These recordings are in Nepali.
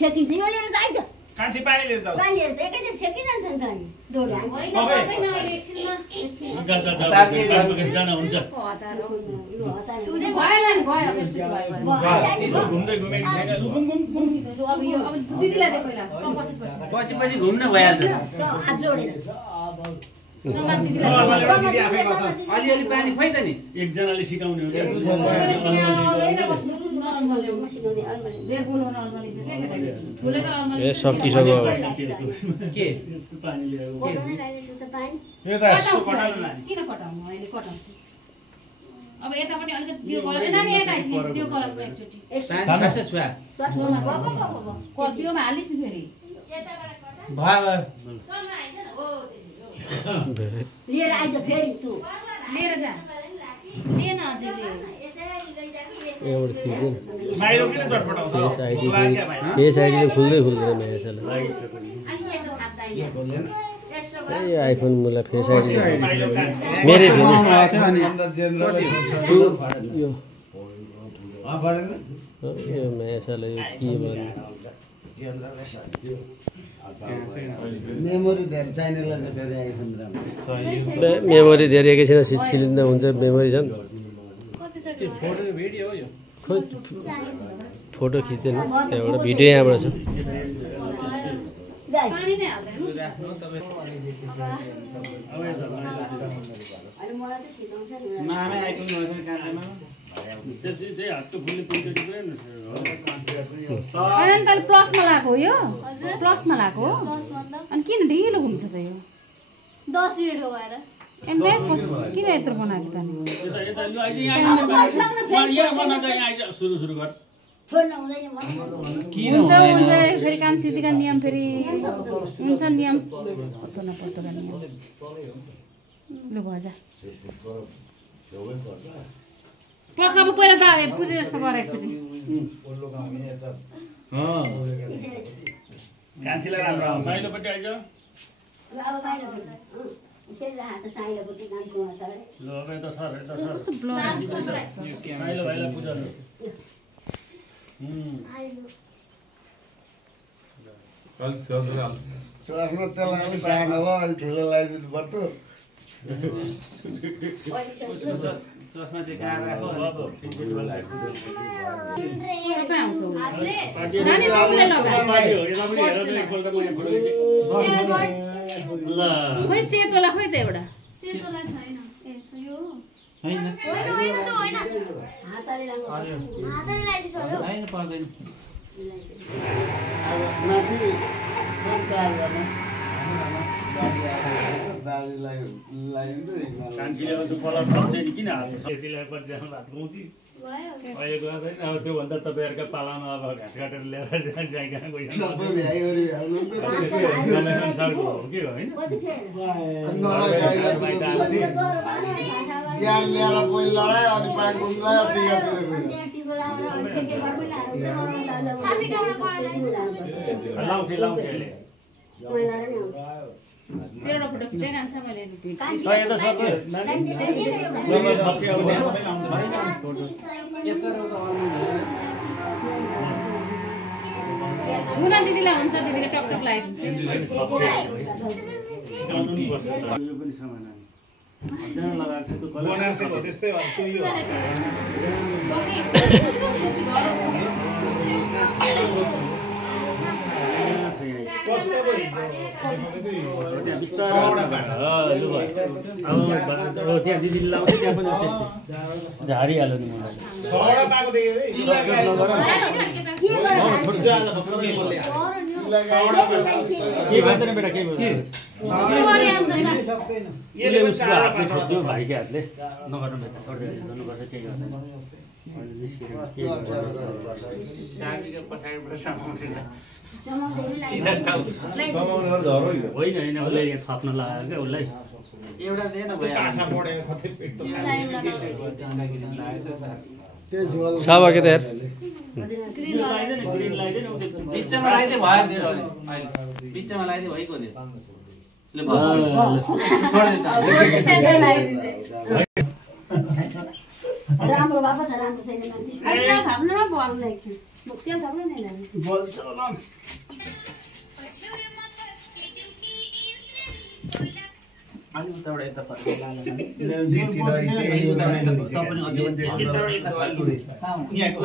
छेकिन्छ यो लिएर जान्छ कान्छी पानी लिएर जाऊ पानी लिएर एकैचोटि छेकिजान्छ नि त अनि दोडा जान हुन्छ घुम्दै घुमेको छैन पछि घुम्न भइहाल्छ हात जोडेर अलिअलि पानी खुवाइ त नि एकजनाले सिकाउने हो ए सकिसक्यो के पानी लिएर यो त किन कटाउनु अहिले कटाउँछु अब यतापट्टि अलिकति त्यो गरे नानी यता आइस् नि त्यो गरस एकचोटि छुवा त्योमा हालिस् नि फेरि भयो लिएर आइज फेरि तँ लिएर जा लिएन अझै माइलो किन चटपटाउँछ फेस आइडी त खुल्दै खुल्दैन ए आइफोन मलाई फेस आइडी मेरै दिने यो मेसाले यो के भन्नु मेमोरी धेरै चाहिनेलाई चाहिँ फेरि आइफोन राम्रो मेमोरी धेरै एकैछिन सिलिँदा हुन्छ मेमोरी झन् फोटो भिडियो हो यो खोइ फोटो खिच्दैन त्यहाँबाट भिडियो यहाँबाट छ पानी नै हाल्दैन मामै आइफोन नभएको काँचामा त्यही हातको फुल्ने पिन्टो होइन नि त प्लसमा लगाएको हो यो प्लसमा लगाएको हो अनि किन ढिलो घुम्छ त यो 10 मिनेटको भएर किन यत्रो बनाएको त सुरु सुरु गर हुन्छ हुन्छ फेरि काम सिद्धिका नियम फेरि हुन्छ नियम पत्तो नपत्तोका नियम लु भजा अब पहिला त पूजा जस्तो गर एकचोटि कान्छीलाई राम्रो आउँछ साइलोपट्टि आइज ल अब यता सर कस्तो ब्लर साइलो भाइलाई पूजा ल आफ्नो त्यसलाई अलिक सानो भयो अलि ठुलो लगाइदिनु पर्छ चस्मा चाहिँ कहाँ राख्यो सबै आउँछ नानी तपाईँले लगायो खोइ सेतोला खोइ त एउटा सेतोलाई छैन ए यो हैन होइन त होइन हातले लगाइदिस हो हैन पर्दैन अब माथि दाजुलाई लगाइदिनु कान्छीले अन्त कलर गर्छ नि किन हाल्छ त्यसैलाई पनि जानु भात खुवाउँछ अहिले गएको छैन अब त्योभन्दा तपाईँहरूका पालामा अब घाँस काटेर ल्याएर चाहिँ कहाँ गइन्छ सबै भ्याइवरी हाल्नु के हो होइन ज्ञान ल्याएर पहिला लडायो अनि पाँच गुम्लायो टिका लाउँछ अहिले तेरो फोटो खिचेन आन्छ मैले यता सक्यो सुन दिदीलाई हुन्छ दिदीले टकटक लगाइदिन्छ बनारसीको त्यस्तै हो त्यो यो त्यहाँ दिदीले लाउँछ त्यहाँ पनि त्यस्तै झारिहाल्यो नि मलाई के गर्दैन बेटा के उसले उसको हातले छोड्दियो भाइकै हातले नगर्नु बेटा छोड्दै गर्नुपर्छ केही गर्दैन होइन होइन उसले थप्न लगायो क्या उसलाई एउटा दिएन सावा के त यार बिचमा लगाइदिए भयो बिचमा लगाइदिए भइगयो राम्रो भएको छ राम्रो छैन मान्छे तेल थप्नु नि नानी बल्छ होला अनि उताबाट यता पर्छ जिटी डरी चाहिँ उताबाट यता पर्छ पनि अझै यताबाट यता पर्छ यहाँको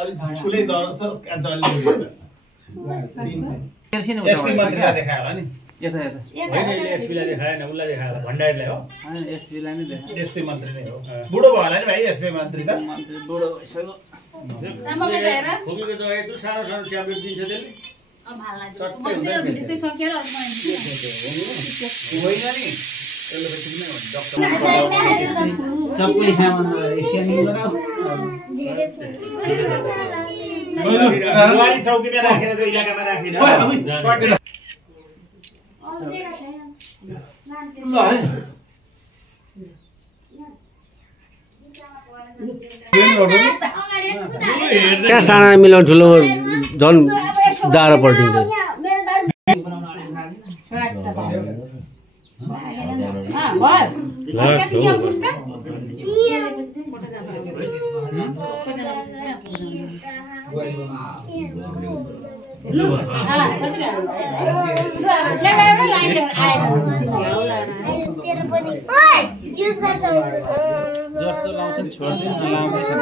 अलि ठुलै दर छ जल्ली हुँदैछ एसपी मात्रै देखायो होला नि यता यता होइन अहिले एसपीलाई देखाएन उसलाई देखायो होला भण्डारीलाई हो अनि एसपीलाई नै देखायो एसपी मन्त्री नै हो बुढो भयो होला नि भाइ एसपी मन्त्री त मन्त्री बुढो भइसक्यो सामग्री त हेर फुमीको दबाई यत्रो सानो सानो ट्याब्लेट दिन्छ त्यसले अब हाल्ला मन्दिर भित्र त्यो सकेर होइन नि सबै सामान एसियानी बनाऊ बुहारी चौकीमा राखेर त्यो इलाकामा राखेर ल है कहाँ साना मिलाउनु ठुलो झन् दाह्रो पल्टिन्छ जस्तो लाउँछन् छोड्दिन नलाउँदैछन्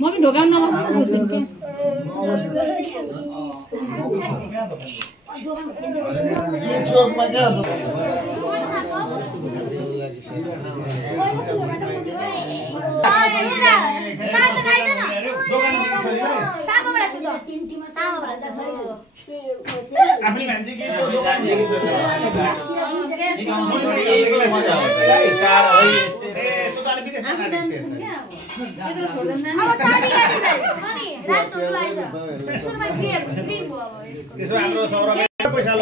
म पनि ढोकामा नबस्नु छोड्दिन्छु चोकमा क्या आफ्नै मान्छे कि दोकान यसो हाम्रो सौरभ पैसा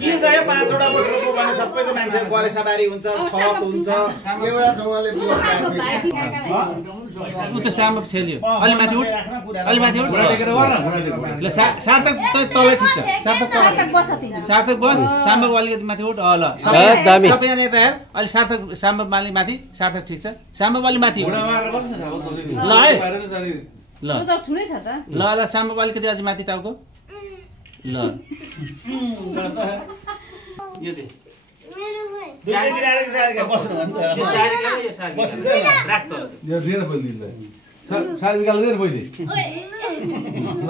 किन गयो 5 वटा बोटको भने सबैको मान्छे गरेसाबारी हुन्छ छप हुन्छ एउटा जमाले उता सामप छेल्यो अलि माथि उठ अलि माथि उठ ल सार्थक तलै ठिक छ सार्थक बस तिनीहरु सार्थक बस सामप अलिकति माथि उठ ल दामी सबैजना यता हेर अलि सार्थक सामप मालि माथि सार्थक ठिक छ सामप अलि माथि ल है ल त्यो त ठुलै छ त ल ल सामप अलिकति अझ माथि टाउको ल यो दे दुईले गिराएको सारीका बस्नु भन्छ यो साडी ल्याऊ यो साडी बसिन्छ राख त यो दिएर पहिले साडी निकाल दिएर पहिले ल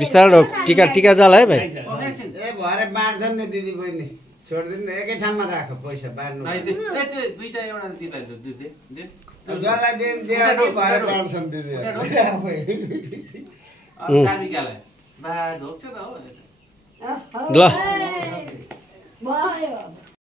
बिस्तारै टिका टिका जाला है भाइ ए भरे बाँड्छन् नि दिदी बहिनी छोड्दिनु न एकै ठाउँमा राख पैसा बाँड्नु त्यो दुईटा एउटा दिदा दे दे जसलाई दिए भरे बाँड्छन् दिदी साडी निकाले बा ढोक्छ त हो ल भयो